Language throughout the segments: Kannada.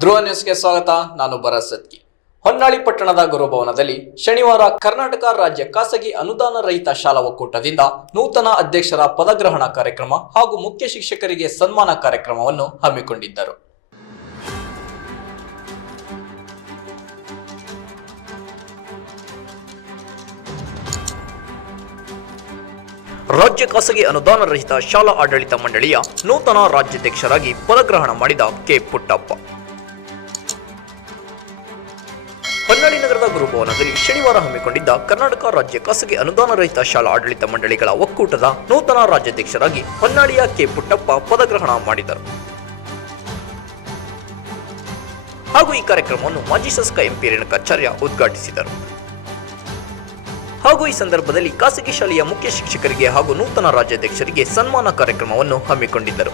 ಧ್ರುವ ನ್ಯೂಸ್ಗೆ ಸ್ವಾಗತ, ನಾನು ಬರ ಸತ್ಕಿ ಹೊನ್ನಾಳಿ ಪಟ್ಟಣದ ಗುರುಭವನದಲ್ಲಿ ಶನಿವಾರ ಕರ್ನಾಟಕ ರಾಜ್ಯ ಖಾಸಗಿ ಅನುದಾನ ರಹಿತ ಶಾಲಾ ಒಕ್ಕೂಟದಿಂದ ನೂತನ ಅಧ್ಯಕ್ಷರ ಪದಗ್ರಹಣ ಕಾರ್ಯಕ್ರಮ ಹಾಗೂ ಮುಖ್ಯ ಶಿಕ್ಷಕರಿಗೆ ಸನ್ಮಾನ ಕಾರ್ಯಕ್ರಮವನ್ನು ಹಮ್ಮಿಕೊಂಡಿದ್ದರು. ರಾಜ್ಯ ಖಾಸಗಿ ಅನುದಾನ ರಹಿತ ಶಾಲಾ ಆಡಳಿತ ಮಂಡಳಿಯ ನೂತನ ರಾಜ್ಯಾಧ್ಯಕ್ಷರಾಗಿ ಪದಗ್ರಹಣ ಮಾಡಿದ ಕೆ ಪುಟ್ಟಪ್ಪ. ಹೊನ್ನಾಳಿ ನಗರದ ಗುರುಭವನದಲ್ಲಿ ಶನಿವಾರ ಹಮ್ಮಿಕೊಂಡಿದ್ದ ಕರ್ನಾಟಕ ರಾಜ್ಯ ಖಾಸಗಿ ಅನುದಾನ ರಹಿತ ಶಾಲಾ ಆಡಳಿತ ಮಂಡಳಿಗಳ ಒಕ್ಕೂಟದ ನೂತನ ರಾಜ್ಯಾಧ್ಯಕ್ಷರಾಗಿ ಹೊನ್ನಾಳಿಯ ಕೆ ಪುಟ್ಟಪ್ಪ ಪದಗ್ರಹಣ ಮಾಡಿದರು. ಹಾಗೂ ಈ ಕಾರ್ಯಕ್ರಮವನ್ನು ಮಾಜಿ ಶಾಸಕ ಎಂಪಿ ರೇಣುಕಾಚಾರ್ಯ ಉದ್ಘಾಟಿಸಿದರು. ಹಾಗೂ ಈ ಸಂದರ್ಭದಲ್ಲಿ ಖಾಸಗಿ ಶಾಲೆಯ ಮುಖ್ಯ ಶಿಕ್ಷಕರಿಗೆ ಹಾಗೂ ನೂತನ ರಾಜ್ಯಾಧ್ಯಕ್ಷರಿಗೆ ಸನ್ಮಾನ ಕಾರ್ಯಕ್ರಮವನ್ನು ಹಮ್ಮಿಕೊಂಡಿದ್ದರು.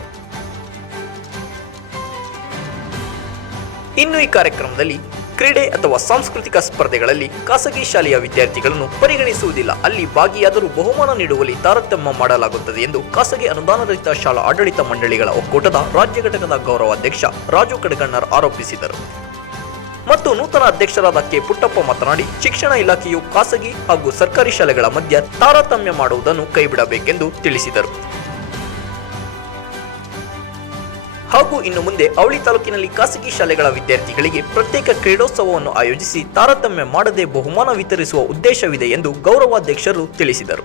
ಇನ್ನು ಈ ಕಾರ್ಯಕ್ರಮದಲ್ಲಿ ಕ್ರೀಡೆ ಅಥವಾ ಸಾಂಸ್ಕೃತಿಕ ಸ್ಪರ್ಧೆಗಳಲ್ಲಿ ಖಾಸಗಿ ಶಾಲೆಯ ವಿದ್ಯಾರ್ಥಿಗಳನ್ನು ಪರಿಗಣಿಸುವುದಿಲ್ಲ. ಅಲ್ಲಿ ಭಾಗಿಯಾದರೂ ಬಹುಮಾನ ನೀಡುವಲ್ಲಿ ತಾರತಮ್ಯ ಮಾಡಲಾಗುತ್ತದೆ ಎಂದು ಖಾಸಗಿ ಅನುದಾನರಹಿತ ಶಾಲಾ ಆಡಳಿತ ಮಂಡಳಿಗಳ ಒಕ್ಕೂಟದ ರಾಜ್ಯ ಘಟಕದ ಗೌರವಾಧ್ಯಕ್ಷ ರಾಜು ಕಡಗಣ್ಣರ್ ಆರೋಪಿಸಿದರು ಮತ್ತು ನೂತನ ಅಧ್ಯಕ್ಷರಾದ ಕೆ ಪುಟ್ಟಪ್ಪ ಮಾತನಾಡಿ, ಶಿಕ್ಷಣ ಇಲಾಖೆಯು ಖಾಸಗಿ ಹಾಗೂ ಸರ್ಕಾರಿ ಶಾಲೆಗಳ ಮಧ್ಯ ತಾರತಮ್ಯ ಮಾಡುವುದನ್ನು ಕೈಬಿಡಬೇಕೆಂದು ತಿಳಿಸಿದರು. ಹಾಗೂ ಇನ್ನು ಮುಂದೆ ಅವಳಿ ತಾಲೂಕಿನಲ್ಲಿ ಖಾಸಗಿ ಶಾಲೆಗಳ ವಿದ್ಯಾರ್ಥಿಗಳಿಗೆ ಪ್ರತ್ಯೇಕ ಕ್ರೀಡೋತ್ಸವವನ್ನು ಆಯೋಜಿಸಿ ತಾರತಮ್ಯ ಮಾಡದೆ ಬಹುಮಾನ ವಿತರಿಸುವ ಉದ್ದೇಶವಿದೆ ಎಂದು ಗೌರವಾಧ್ಯಕ್ಷರು ತಿಳಿಸಿದರು.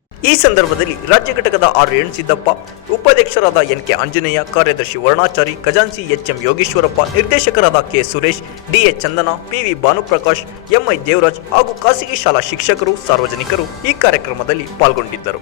ಈ ಸಂದರ್ಭದಲ್ಲಿ ರಾಜ್ಯ ಘಟಕದ ಆರ್ ಎನ್ ಸಿದ್ದಪ್ಪ ಉಪಾಧ್ಯಕ್ಷರಾದ ಎನ್ ಕೆ ಆಂಜನೇಯ, ಕಾರ್ಯದರ್ಶಿ ವರ್ಣಾಚಾರಿ ಖಜಾನ್ಸಿ ಎಚ್ ಎಂ ಯೋಗೇಶ್ವರಪ್ಪ, ನಿರ್ದೇಶಕರಾದ K Suresh, DH Chandana, PV Bhanuprakash I Devaraj ಹಾಗೂ ಖಾಸಗಿ ಶಾಲಾ ಶಿಕ್ಷಕರು, ಸಾರ್ವಜನಿಕರು ಈ ಕಾರ್ಯಕ್ರಮದಲ್ಲಿ ಪಾಲ್ಗೊಂಡಿದ್ದರು.